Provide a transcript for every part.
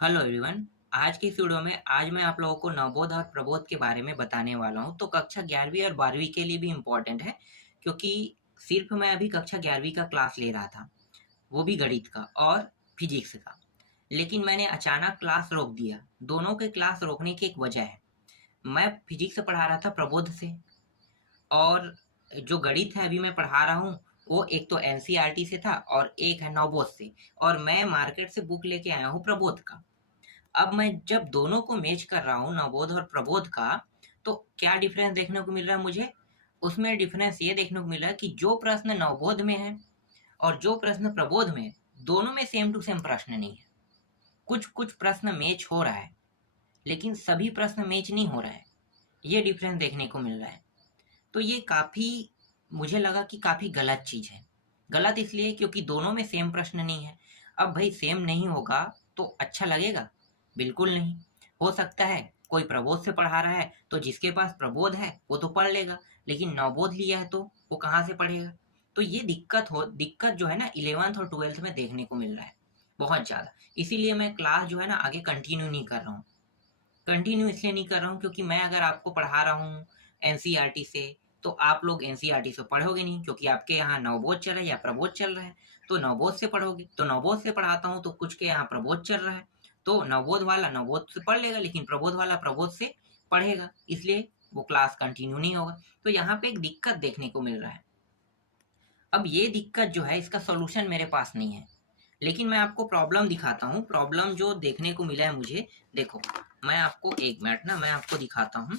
Hello everyone. आज की इस वीडियो में आज मैं आप लोगों को नवबोध और प्रबोध के बारे में बताने वाला हूं। तो कक्षा 11वीं और 12वीं के लिए भी इम्पोर्टेंट है, क्योंकि सिर्फ मैं अभी कक्षा 11वीं का क्लास ले रहा था, वो भी गणित का और फिजिक्स का। लेकिन मैंने अचानक क्लास रोक दिया। दोनों के क्लास रोकने की एक वजह है। मैं फिजिक्स पढ़ा रहा था प्रबोध से, और जो गणित है अभी मैं पढ़ा रहा हूँ वो एक तो एनसीईआरटी से था और एक है नवबोध से, और मैं मार्केट से बुक लेके आया हूँ प्रबोध का। अब मैं जब दोनों को मैच कर रहा हूँ, नवबोध और प्रबोध का, तो क्या डिफरेंस देखने को मिल रहा है मुझे? उसमें डिफरेंस ये देखने को मिल रहा है कि जो प्रश्न नवबोध में है और जो प्रश्न प्रबोध में है, दोनों में सेम टू सेम प्रश्न नहीं है। कुछ कुछ प्रश्न मैच हो रहा है, लेकिन सभी प्रश्न मैच नहीं हो रहा है। ये डिफरेंस देखने को मिल रहा है। तो ये काफ़ी, मुझे लगा कि काफ़ी गलत चीज़ है। गलत इसलिए क्योंकि दोनों में सेम प्रश्न नहीं है। अब भाई सेम नहीं होगा तो अच्छा लगेगा? बिल्कुल नहीं। हो सकता है कोई प्रबोध से पढ़ा रहा है तो जिसके पास प्रबोध है वो तो पढ़ लेगा, लेकिन नवबोध लिया है तो वो कहाँ से पढ़ेगा? तो ये दिक्कत जो है ना 11th और 12th में देखने को मिल रहा है, बहुत ज़्यादा। इसीलिए मैं क्लास जो है ना आगे कंटिन्यू नहीं कर रहा हूँ। कंटिन्यू इसलिए नहीं कर रहा हूँ क्योंकि मैं अगर आपको पढ़ा रहा हूँ एनसीईआरटी से, तो आप लोग एनसीईआरटी से पढ़ोगे नहीं, क्योंकि आपके यहाँ नवबोध चल रहा है या प्रबोध चल रहा है। तो नवबोध से पढ़ोगे, तो नवबोध से पढ़ाता हूँ तो कुछ के यहाँ प्रबोध चल रहा है, तो नवबोध वाला नवबोध से पढ़ लेगा, लेकिन प्रबोध वाला प्रबोध से पढ़ेगा, इसलिए वो क्लास कंटिन्यू नहीं होगा। तो यहाँ पे एक दिक्कत देखने को मिल रहा है। अब ये दिक्कत जो है इसका सॉल्यूशन मेरे पास नहीं है, लेकिन मैं आपको प्रॉब्लम दिखाता हूँ। प्रॉब्लम जो देखने को मिला है मुझे, देखो मैं आपको एक मिनट ना मैं आपको दिखाता हूँ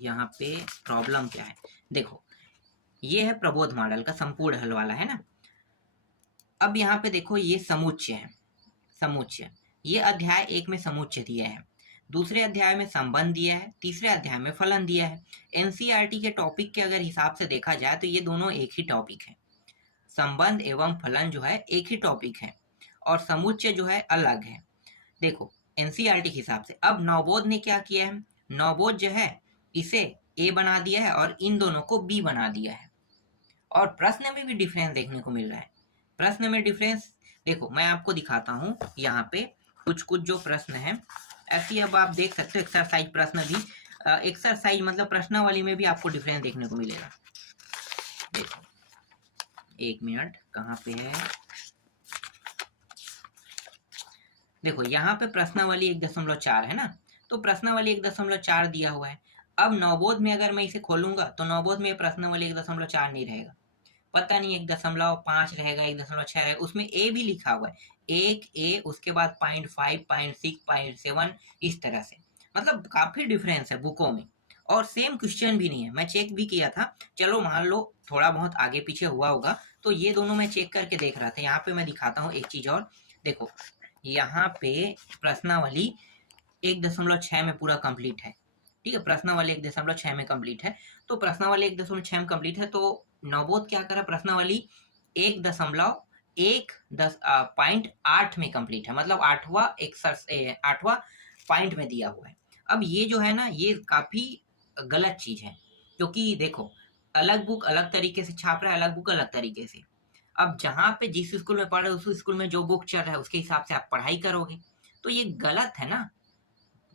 यहाँ पे प्रॉब्लम क्या है। देखो ये है प्रबोध मॉडल का संपूर्ण हल वाला, है ना। अब यहाँ पे देखो ये समुच्चय है। समुच्चय, ये अध्याय 1 में समुच्चय दिया है, दूसरे अध्याय में संबंध दिया है, तीसरे अध्याय में फलन दिया है। एनसीईआरटी के टॉपिक के अगर हिसाब से देखा जाए तो ये दोनों एक ही टॉपिक है। संबंध एवं फलन जो है एक ही टॉपिक है, और समुच्चय जो है अलग है। देखो एनसीईआरटी के हिसाब से। अब नवबोध ने क्या किया है, नवबोध जो है इसे ए बना दिया है और इन दोनों को बी बना दिया है। और प्रश्न में भी डिफरेंस देखने को मिल रहा है। प्रश्न में डिफरेंस देखो मैं आपको दिखाता हूँ यहाँ पे कुछ कुछ जो प्रश्न है ऐसी। अब आप देख सकते हो एक्सरसाइज प्रश्न भी, एक्सरसाइज मतलब प्रश्नावली में भी आपको डिफरेंस देखने को मिलेगा। देखो एक मिनट कहाँ पे है, देखो यहाँ पे प्रश्नावली 1.4 है ना, तो प्रश्नावली 1.4 दिया हुआ है। अब नवबोध में अगर मैं इसे खोलूंगा तो नवबोध में प्रश्नावली 1.4 नहीं रहेगा, पता नहीं 1.5 रहेगा, 1.6 रहेगा। उसमें ए भी लिखा हुआ है, एक ए उसके बाद 0.5 0.6 0.7 इस तरह से। मतलब काफी डिफरेंस है बुकों में, और सेम क्वेश्चन भी नहीं है। मैं चेक भी किया था, चलो मान लो थोड़ा बहुत आगे पीछे हुआ होगा, तो ये दोनों मैं चेक करके देख रहा था। यहाँ पे मैं दिखाता हूँ एक चीज और, देखो यहाँ पे प्रश्नावली 1.6 में पूरा कंप्लीट है। ठीक है, प्रश्नावली 1.6 में कंप्लीट है। तो प्रश्नावली 1.6 में कंप्लीट है, तो नवबोध क्या करा, प्रश्नावली 1.8 में कंप्लीट है, मतलब आठवां पॉइंट में दिया हुआ है। अब ये जो है ना ये काफी गलत चीज है, क्योंकि देखो अलग बुक अलग तरीके से छाप रहा है, अलग बुक अलग तरीके से। अब जहाँ पे जिस स्कूल में पढ़ रहे हो उस स्कूल में जो बुक चल रहा है उसके हिसाब से आप पढ़ाई करोगे, तो ये गलत है ना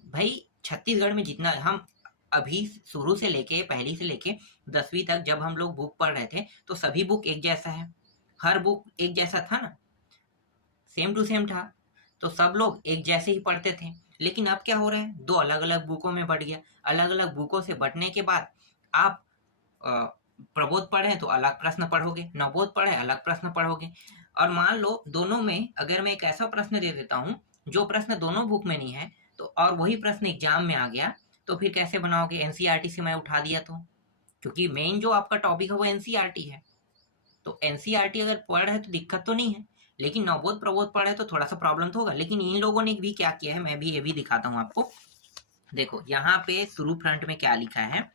भाई। छत्तीसगढ़ में जितना हम अभी शुरू से लेके पहली से लेके 10वीं तक जब हम लोग बुक पढ़ रहे थे तो सभी बुक एक जैसा है, हर बुक एक जैसा था ना, सेम टू सेम था, तो सब लोग एक जैसे ही पढ़ते थे। लेकिन अब क्या हो रहा है, दो अलग अलग बुकों में बट गया। अलग अलग बुकों से बटने के बाद आप अ, प्रबोध पढ़े तो अलग प्रश्न पढ़ोगे, नवबोध पढ़े अलग प्रश्न पढ़ोगे। और मान लो दोनों में अगर मैं एक ऐसा प्रश्न दे देता हूँ जो प्रश्न दोनों बुक में नहीं है, तो और वही प्रश्न एग्जाम में आ गया, तो फिर कैसे बनाओगे? एनसीईआरटी से मैं उठा दिया तो, क्योंकि मेन जो आपका टॉपिक है वो एनसीईआरटी है। तो एनसीईआरटी अगर पढ़ रहे तो दिक्कत तो नहीं है, लेकिन नवबोध प्रबोध पढ़ रहे तो थोड़ा सा प्रॉब्लम तो होगा। लेकिन इन लोगों ने भी क्या किया है, मैं भी ये भी दिखाता हूँ आपको। देखो यहाँ पे शुरू फ्रंट में क्या लिखा है,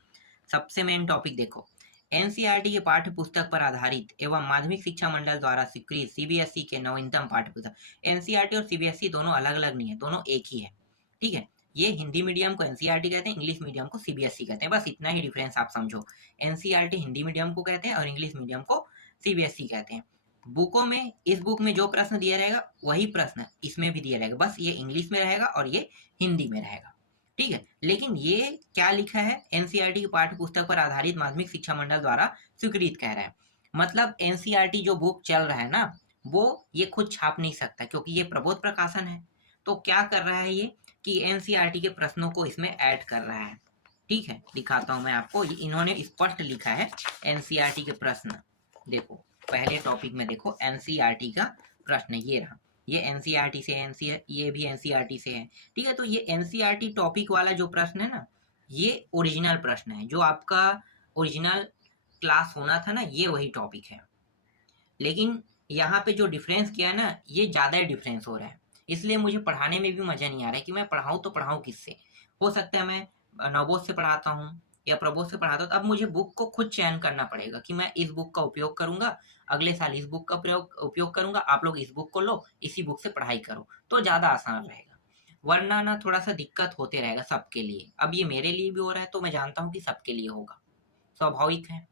सबसे मेन टॉपिक देखो, एनसीईआरटी के पाठ्य पुस्तक पर आधारित एवं माध्यमिक शिक्षा मंडल द्वारा स्वीकृत सीबीएसई के नवीनतम पाठ्य पुस्तक। एनसीईआरटी और सीबीएसई दोनों अलग अलग नहीं है, दोनों एक ही है। ठीक है, ये हिंदी मीडियम को एनसीईआरटी कहते हैं, इंग्लिश मीडियम को सीबीएसई कहते हैं, बस इतना ही डिफरेंस आप समझो। एनसीईआरटी हिंदी मीडियम को कहते हैं और इंग्लिश मीडियम को सीबीएसई कहते हैं। बुकों में, इस बुक में जो प्रश्न दिया रहेगा वही प्रश्न इसमें भी दिया रहेगा, बस ये इंग्लिश में रहेगा और ये हिंदी में रहेगा। ठीक है, लेकिन ये क्या लिखा है, एनसीईआरटी की पाठ्य पुस्तक पर आधारित माध्यमिक शिक्षा मंडल द्वारा स्वीकृत कह रहा है। मतलब एनसीईआरटी जो बुक चल रहा है ना, वो ये खुद छाप नहीं सकता क्योंकि ये प्रबोध प्रकाशन है। तो क्या कर रहा है ये कि एनसीईआरटी के प्रश्नों को इसमें ऐड कर रहा है। ठीक है, दिखाता हूं मैं आपको, इन्होंने स्पष्ट लिखा है एनसीईआरटी के प्रश्न। देखो पहले टॉपिक में देखो एनसीईआरटी का प्रश्न ये रहा, ये एनसीईआरटी से ये भी एनसीईआरटी से है। ठीक है, तो ये एनसीईआरटी टॉपिक वाला जो प्रश्न है ना, ये ओरिजिनल प्रश्न है, जो आपका ओरिजिनल क्लास होना था ना, ये वही टॉपिक है। लेकिन यहाँ पे जो डिफरेंस किया है ना, ये ज़्यादा डिफरेंस हो रहा है, इसलिए मुझे पढ़ाने में भी मज़ा नहीं आ रहा है कि मैं पढ़ाऊँ तो पढ़ाऊँ किससे। हो सकता है मैं नवोद से पढ़ाता हूँ या प्रबोध से पढ़ाता हूँ, तो अब मुझे बुक को खुद चयन करना पड़ेगा कि मैं इस बुक का उपयोग करूंगा, अगले साल इस बुक का उपयोग करूंगा, आप लोग इस बुक को लो, इसी बुक से पढ़ाई करो, तो ज़्यादा आसान रहेगा। वरना ना थोड़ा सा दिक्कत होते रहेगा सबके लिए। अब ये मेरे लिए भी हो रहा है तो मैं जानता हूँ कि सबके लिए होगा, स्वाभाविक है।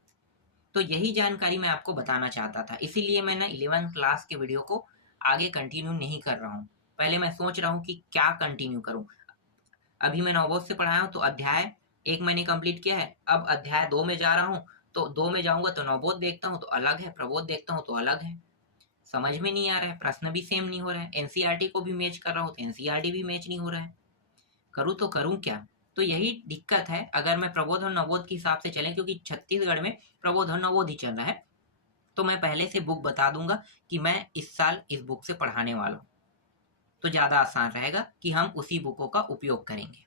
तो यही जानकारी मैं आपको बताना चाहता था, इसीलिए मैं ना 11th क्लास के वीडियो को आगे कंटिन्यू नहीं कर रहा हूँ। पहले मैं सोच रहा हूँ कि क्या कंटिन्यू करूँ। अभी मैं नवोद से पढ़ाया हूँ तो अध्याय 1 मैंने कंप्लीट किया है, अब अध्याय 2 में जा रहा हूँ, तो 2 में जाऊंगा तो नवोद देखता हूँ तो अलग है, प्रबोध देखता हूँ तो अलग है। समझ में नहीं आ रहा है, प्रश्न भी सेम नहीं हो रहा है, एनसीईआरटी को भी मैच कर रहा हूँ तो एनसीईआरटी भी मैच नहीं हो रहा है, करूँ तो करूँ क्या। तो यही दिक्कत है अगर मैं प्रबोध और नवोद के हिसाब से चलें, क्योंकि छत्तीसगढ़ में प्रबोध और नवोद ही चल रहा है, तो मैं पहले से बुक बता दूंगा कि मैं इस साल इस बुक से पढ़ाने वाला हूँ, तो ज़्यादा आसान रहेगा कि हम उसी बुकों का उपयोग करेंगे।